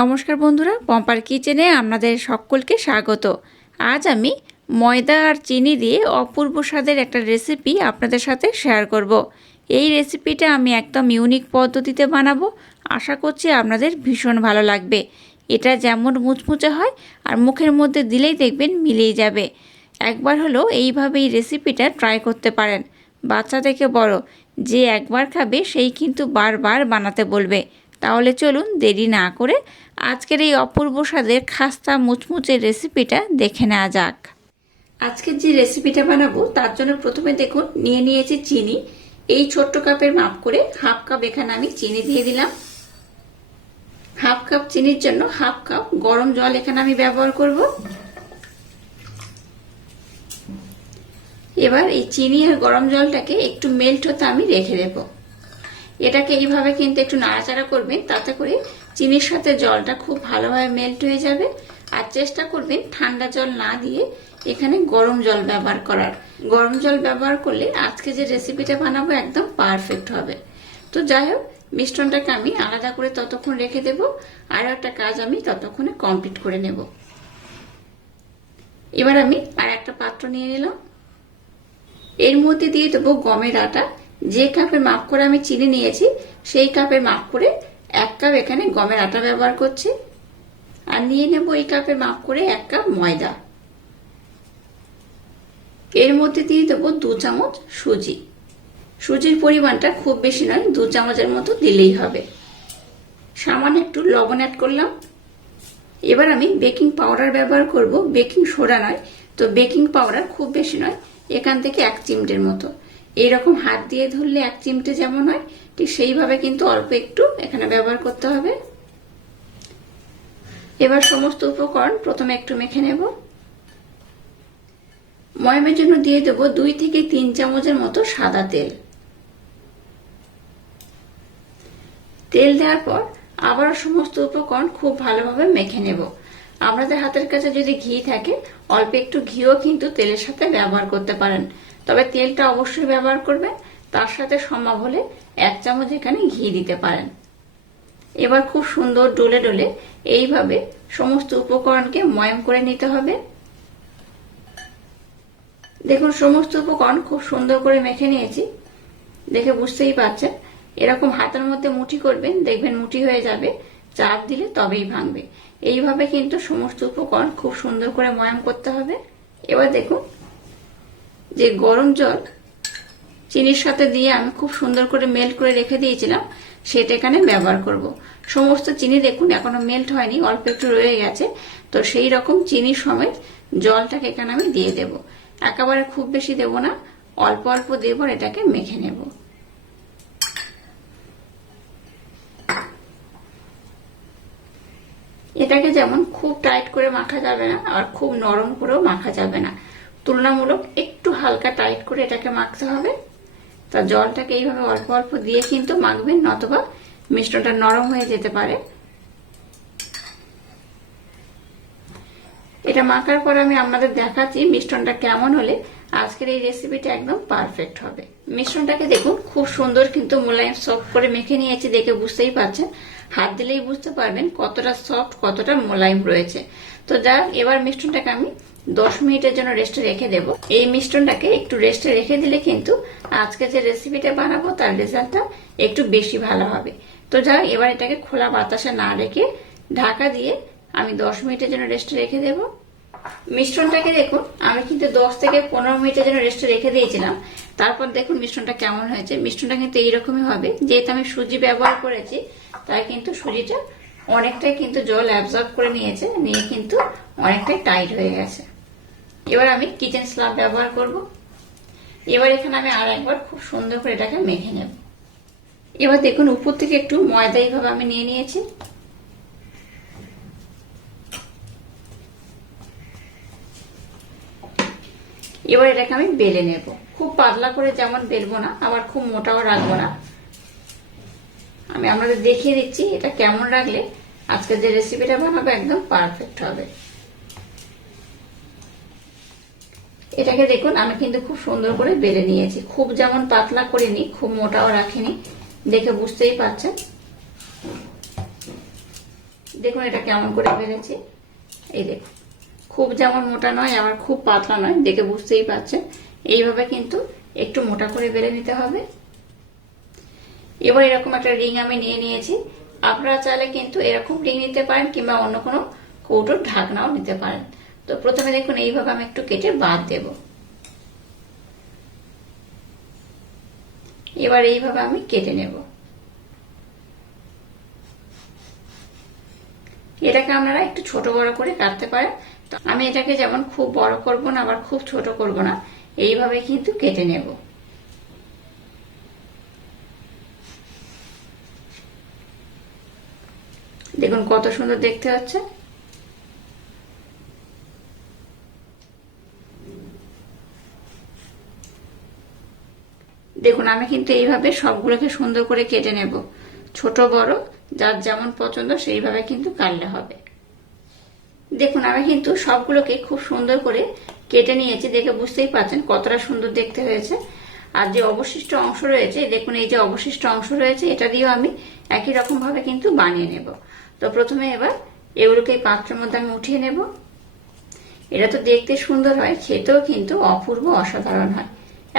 নমস্কার বন্ধুরা, পম্পার কিচেনে আপনাদের সকলকে স্বাগত। আজ আমি ময়দা আর চিনি দিয়ে অপূর্ব স্বাদের একটা রেসিপি আপনাদের সাথে শেয়ার করব। এই রেসিপিটা আমি একদম ইউনিক পদ্ধতিতে বানাবো। আশা করছি আপনাদের ভীষণ ভালো লাগবে। এটা যেমন মুচমুচে হয় আর মুখের মধ্যে দিলেই দেখবেন মিলেই যাবে। একবার হলো এইভাবে এই রেসিপিটা ট্রাই করতে পারেন। বাচ্চা থেকে বড়, যে একবার খাবে সেই কিন্তু বারবার বানাতে বলবে। তাহলে চলুন দেরি না করে আজকের এই অপূর্ব স্বাদের খাস্তা মুচমুচের রেসিপিটা দেখে নেওয়া যাক। আজকের যে রেসিপিটা বানাবো, তার জন্য প্রথমে দেখুন, নিয়ে নিয়েছি চিনি। এই ছোট্ট কাপের মাপ করে হাফ কাপ এখানে আমি চিনি দিয়ে দিলাম। হাফ কাপ চিনির জন্য হাফ কাপ গরম জল এখানে আমি ব্যবহার করব। এবার এই চিনি আর গরম জলটাকে একটু মেল্ট হতে আমি রেখে দেবো। এটাকে এইভাবে কিন্তু একটু নাড়াচাড়া করবেন, তাতে করে চিনির সাথে জলটা খুব ভালোভাবে মেল্ট হয়ে যাবে। আর চেষ্টা করবেন ঠান্ডা জল না দিয়ে এখানে গরম জল ব্যবহার করার। গরম জল ব্যবহার করলে আজকে যে রেসিপিটা বানাবো একদম পারফেক্ট হবে। তো যাই হোক, মিশ্রণটাকে আমি আলাদা করে ততক্ষণ রেখে দেব আর একটা কাজ আমি ততক্ষণে কমপ্লিট করে নেব। এবার আমি আর একটা পাত্র নিয়ে নিলাম। এর মধ্যে দিয়ে দেবো গমের আটা। যে কাপের মাপ করে আমি চিনি নিয়েছি, সেই কাপের মাপ করে এক কাপ এখানে গমের আটা ব্যবহার করছি। আর নিয়ে নেব এই কাপের মাপ করে এক কাপ ময়দা। এর মধ্যে দিয়ে দেবো দু চামচ সুজি। সুজির পরিমাণটা খুব বেশি নয়, দু চামচের মতো দিলেই হবে। সামান্য একটু লবণ অ্যাড করলাম। এবার আমি বেকিং পাউডার ব্যবহার করব। বেকিং সোডা নয়, তো বেকিং পাউডার খুব বেশি নয়, এখান থেকে এক চিমটের মতো। এইরকম হাত দিয়ে ধরলে এক চিমটে যেমন হয়, ঠিক সেইভাবে কিন্তু অল্প একটু এখানে ব্যবহার করতে হবে। এবার সমস্ত উপকরণ প্রথমে একটু মেখে নেব। ময়মের জন্য দিয়ে দেব দুই থেকে তিন চামচের মতো সাদা তেল। তেল দেওয়ার পর আবারও সমস্ত উপকরণ খুব ভালোভাবে মেখে নেব। আপনাদের হাতের কাছে যদি ঘি থাকে, অল্প একটু ঘিও কিন্তু তেলের সাথে ব্যবহার করতে পারেন। তবে তেলটা অবশ্যই ব্যবহার করবেন। তার সাথে সম্ভব হলে এক চামচ এখানে ঘি দিতে পারেন। এবার খুব সুন্দর ডলে ডলে এইভাবে সমস্ত উপকরণকে ময়ম করে নিতে হবে। দেখুন, সমস্ত উপকরণ খুব সুন্দর করে মেখে নিয়েছি। দেখে বুঝতেই পারছেন এরকম হাতের মধ্যে মুঠি করবেন, দেখবেন মুঠি হয়ে যাবে, চাপ দিলে তবেই ভাঙবে। এইভাবে কিন্তু সমস্ত উপকরণ খুব সুন্দর করে ময়াম করতে হবে। এবার দেখুন যে গরম জল চিনির সাথে দিয়ে আমি খুব সুন্দর করে মেল্ট করে রেখে দিয়েছিলাম, সেটা এখানে ব্যবহার করব। সমস্ত চিনি দেখুন, এখনও মেল্ট হয়নি, অল্প একটু রয়ে গেছে। তো সেই রকম চিনির সমেত জলটাকে এখানে আমি দিয়ে দেব। একেবারে খুব বেশি দেব না, অল্প অল্প দেব এটাকে মেখে নেব। এটাকে যেমন খুব টাইট করে মাখা যাবে না, আর খুব নরম করেও মাখা যাবে না। তুলনামূলক হালকা টাইট করে এটাকে মাখতে হবে। তা জলটাকে এইভাবে অল্প অল্প দিয়ে কিন্তু মাখবেন, নতবা মিশ্রণটা নরম হয়ে যেতে পারে। এটা মাখার পর আমি আপনাদের দেখাচ্ছি মিশ্রণটা কেমন হলে। আজকের এই রেসিপিটা একদম পারফেক্ট হবে। মিশ্রণটাকে দেখুন, খুব সুন্দর কিন্তু মোলায়েম সফট করে মেখে নিয়েছি দেখে বুঝতেই পারছেন। হাত দিলেই বুঝতে পারবেন কতটা সফট কতটা মোলায়েম রয়েছে। তো যাক এবার মিশ্রণটাকে আমি দশ মিনিটের জন্য রেস্টে রেখে দেব। এই মিশ্রণটাকে একটু রেস্টে রেখে দিলে কিন্তু আজকে যে রেসিপিটা বানাবো, তার রেজাল্টটা একটু বেশি ভালো হবে। তো যাক এবার এটাকে খোলা বাতাসে না রেখে ঢাকা দিয়ে আমি দশ মিনিটের জন্য রেস্টে রেখে দেব। মিশ্রণটাকে দেখুন, আমি কিন্তু দশ থেকে পনেরো মিনিটের জন্য রেস্টে রেখে দিয়েছিলাম। তারপর দেখুন মিশ্রণটা কেমন হয়েছে। মিশ্রণটা কিন্তু এইরকমই হবে। যেহেতু আমি সুজি ব্যবহার করেছি, তাই কিন্তু সুজিটা অনেকটাই কিন্তু জল অ্যাবজর্ব করে নিয়েছে, নিয়ে কিন্তু অনেকটাই টাইট হয়ে গেছে। এবার আমি কিচেন স্লাব ব্যবহার করব। এবার এখানে আমি আর একবার খুব সুন্দর করে এটাকে মেখে নেব। এবার দেখুন, উপর থেকে একটু ময়দা এইভাবে আমি নিয়ে নিয়েছি। এবার এটাকে আমি বেলে নেব। খুব পাতলা করে যেমন বেলবো না, আবার খুব মোটাও রাখব না। আমি আপনাদের দেখিয়ে দিচ্ছি এটা কেমন রাখলে আজকে যে রেসিপিটা বানাবো একদম পারফেক্ট হবে। এটাকে দেখুন, আমি কিন্তু খুব সুন্দর করে বেড়ে নিয়েছি। খুব যেমন পাতলা করিনি, খুব মোটাও রাখিনি। দেখে বুঝতেই পারছেন দেখুন এটা কেমন করে বেড়েছে এই দেখুন, খুব যেমন মোটা নয়, আবার খুব পাতলা নয়, দেখে বুঝতেই পারছেন এইভাবে কিন্তু একটু মোটা করে বেড়ে নিতে হবে। এবার এরকম একটা রিং আমি নিয়ে নিয়েছি। আপনারা চাইলে কিন্তু এরকম রিং নিতে পারেন কিংবা অন্য কোনো কৌটোর ঢাকনাও নিতে পারেন। তো প্রথমে দেখুন, এইভাবে আমি একটু কেটে বাদ দেব। এবার এইভাবে আমি কেটে নেব। এটাকে আপনারা একটু ছোট বড় করে কাটতে পারেন। তো আমি এটাকে যেমন খুব বড় করব না, আবার খুব ছোট করব না, এইভাবে কিন্তু কেটে নেব। দেখুন কত সুন্দর দেখতে হচ্ছে। দেখুন, আমি কিন্তু এইভাবে সবগুলোকে সুন্দর করে কেটে নেব। ছোট, বড়, যার যেমন পছন্দ সেইভাবে কিন্তু কাটলে হবে। দেখুন, আমি কিন্তু সবগুলোকে খুব সুন্দর করে কেটে নিয়েছি। দেখে বুঝতেই পারছেন কতটা সুন্দর দেখতে হয়েছে। আর যে অবশিষ্ট অংশ রয়েছে, দেখুন, এই যে অবশিষ্ট অংশ রয়েছে, এটা দিয়েও আমি একই রকম ভাবে কিন্তু বানিয়ে নেব। তো প্রথমে এবার এগুলোকে পাত্রের মধ্যে আমি উঠিয়ে নেব। এটা তো দেখতে সুন্দর হয়, খেতেও কিন্তু অপূর্ব অসাধারণ হয়।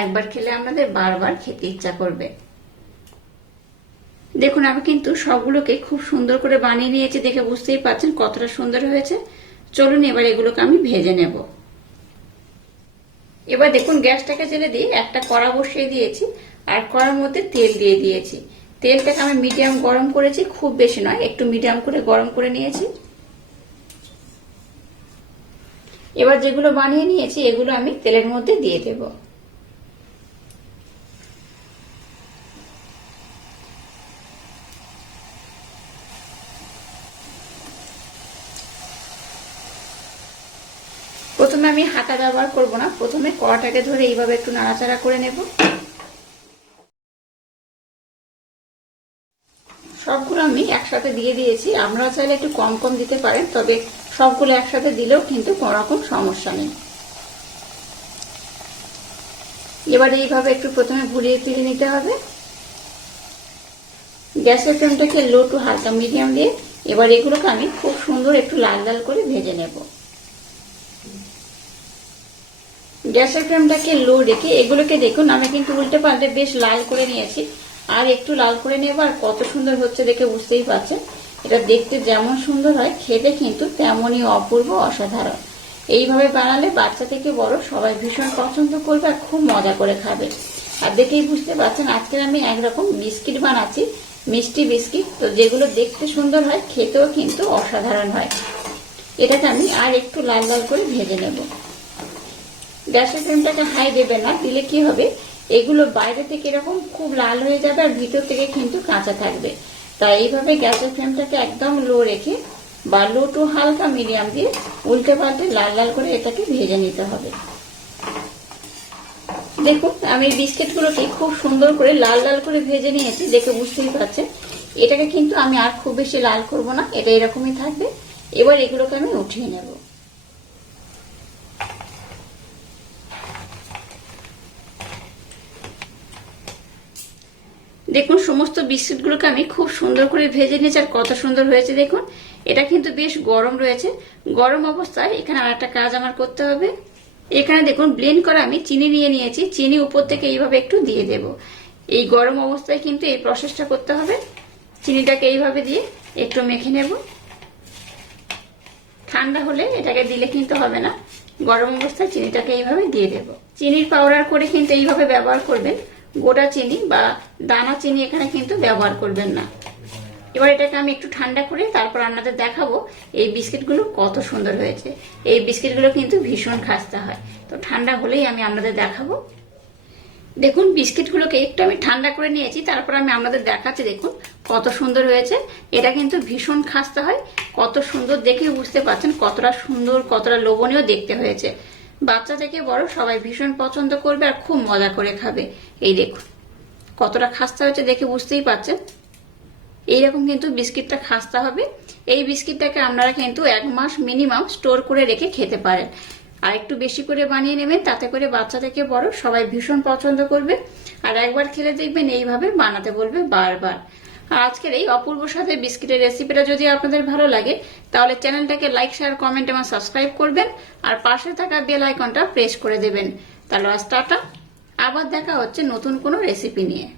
একবার খেলে আমাদের বারবার খেতে ইচ্ছা করবে। দেখুন, আমি কিন্তু সবগুলোকে খুব সুন্দর করে বানিয়ে নিয়েছি দেখে বুঝতেই পারছেন কতটা সুন্দর হয়েছে। চলুন এবার এগুলোকে আমি ভেজে নেব। এবার দেখুন, গ্যাসটাকে জেলে দিয়ে একটা কড়া বসিয়ে দিয়েছি আর কড়ার মধ্যে তেল দিয়ে দিয়েছি। তেলটাকে আমি মিডিয়াম গরম করেছি, খুব বেশি নয়, একটু মিডিয়াম করে গরম করে নিয়েছি। এবার যেগুলো বানিয়ে নিয়েছি, এগুলো আমি তেলের মধ্যে দিয়ে দেবো। প্রথমে আমি হাতা ব্যবহার করব না, প্রথমে কড়াটাকে ধরে এইভাবে একটু নাড়াচাড়া করে নেব। সবগুলো আমি একসাথে দিয়ে দিয়েছি। আপনারা চাইলে একটু কম কম দিতে পারেন, তবে সবগুলো একসাথে দিলেও কিন্তু কোনো রকম সমস্যা নেই। এবার এইভাবে একটু প্রথমে ঘুরিয়ে ফিরিয়ে নিতে হবে। গ্যাসের ফ্লেমটাকে লো টু হালকা মিডিয়াম দিয়ে এবার এগুলোকে আমি খুব সুন্দর একটু লাল লাল করে ভেজে নেব। গ্যাসের ফ্লেমটাকে লো রেখে এগুলোকে দেখুন, আমি কিন্তু উল্টে পাল্টে বেশ লাল করে নিয়েছি। আর একটু লাল করে নেব, আর কত সুন্দর হচ্ছে দেখে বুঝতেই পারছেন এটা দেখতে যেমন সুন্দর হয়, খেতে কিন্তু তেমনই অপূর্ব, অসাধারণ। এইভাবে বানালে বাচ্চা থেকে বড় সবাই ভীষণ পছন্দ করবে আর খুব মজা করে খাবে। আর দেখেই বুঝতে পারছেন, আজকে আমি একরকম বিস্কিট বানাচ্ছি, মিষ্টি বিস্কিট। তো যেগুলো দেখতে সুন্দর হয়, খেতেও কিন্তু অসাধারণ হয়। এটাকে আমি আর একটু লাল লাল করে ভেজে নেব। গ্যাসের ফ্লেমটাকে হাই দেবে না, দিলে কি হবে? এগুলো বাইরে থেকে এরকম খুব লাল হয়ে যাবে আর ভিতর থেকে কিন্তু কাঁচা থাকবে। তাই এইভাবে গ্যাসের ফ্লেমটাকে একদম লো রেখে বা লো টু হালকা মিডিয়াম দিয়ে উল্টে পাল্টে লাল লাল করে এটাকে ভেজে নিতে হবে। দেখুন, আমি বিস্কিটগুলোকে খুব সুন্দর করে লাল লাল করে ভেজে নিয়েছি, দেখে বুঝতেই পারছেন। এটাকে কিন্তু আমি আর খুব বেশি লাল করব না, এটা এরকমই থাকবে। এবার এগুলোকে আমি উঠিয়ে নেব। দেখুন, সমস্ত বিস্কিটগুলোকে আমি খুব সুন্দর করে ভেজে নিয়েছি, আর কত সুন্দর হয়েছে দেখুন। এটা কিন্তু বেশ গরম রয়েছে। গরম অবস্থায় এখানে আর একটা কাজ আমার করতে হবে। এখানে দেখুন ব্লেন্ড করা আমি চিনি নিয়ে নিয়েছি। চিনি উপর থেকে এইভাবে একটু দিয়ে দেব। এই গরম অবস্থায় কিন্তু এই প্রসেসটা করতে হবে। চিনিটাকে এইভাবে দিয়ে একটু মেখে নেব। ঠান্ডা হলে এটাকে দিলে কিন্তু হবে না। গরম অবস্থায় চিনিটাকে এইভাবে দিয়ে দেব। চিনির পাউডার করে কিন্তু এইভাবে ব্যবহার করবেন। গোটা চিনি বা দানা চিনি এখানে কিন্তু ব্যবহার করবেন না। এবার এটাকে আমি একটু ঠান্ডা করে তারপর আপনাদের দেখাবো এই বিস্কিটগুলো কত সুন্দর হয়েছে। এই বিস্কিটগুলো কিন্তু ভীষণ খাস্তা হয়। তো ঠান্ডা হলেই আমি আপনাদের দেখাবো। দেখুন, বিস্কিটগুলোকে একটু আমি ঠান্ডা করে নিয়েছি, তারপর আমি আপনাদের দেখাচ্ছি, দেখুন কত সুন্দর হয়েছে। এটা কিন্তু ভীষণ খাস্তা হয়, কত সুন্দর দেখে বুঝতে পারছেন কতটা সুন্দর, কতটা লোভনীয় দেখতে হয়েছে। বাচ্চা থেকে বড় সবাই ভীষণ পছন্দ করবে আর খুব মজা করে খাবে। এই দেখুন, কতটা খাস্তা হয়েছে দেখে বুঝতেই পারছেন? এইরকম কিন্তু বিস্কিটটা খাস্তা হবে। এই বিস্কিটটাকে আপনারা কিন্তু এক মাস মিনিমাম স্টোর করে রেখে খেতে পারেন। আর একটু বেশি করে বানিয়ে নেবেন, তাতে করে বাচ্চা থেকে বড় সবাই ভীষণ পছন্দ করবে। আর একবার খেলে দেখবেন এইভাবে বানাতে বলবে বারবার। আর আজকের এই অপূর্ব সাথে বিস্কিটের রেসিপিটা যদি আপনাদের ভালো লাগে, তাহলে চ্যানেলটাকে লাইক শেয়ার কমেন্ট এবং সাবস্ক্রাইব করবেন, আর পাশে থাকা বেল আইকনটা প্রেস করে দেবেন। তাহলে আজ টাটা, আবার দেখা হচ্ছে নতুন কোনো রেসিপি নিয়ে।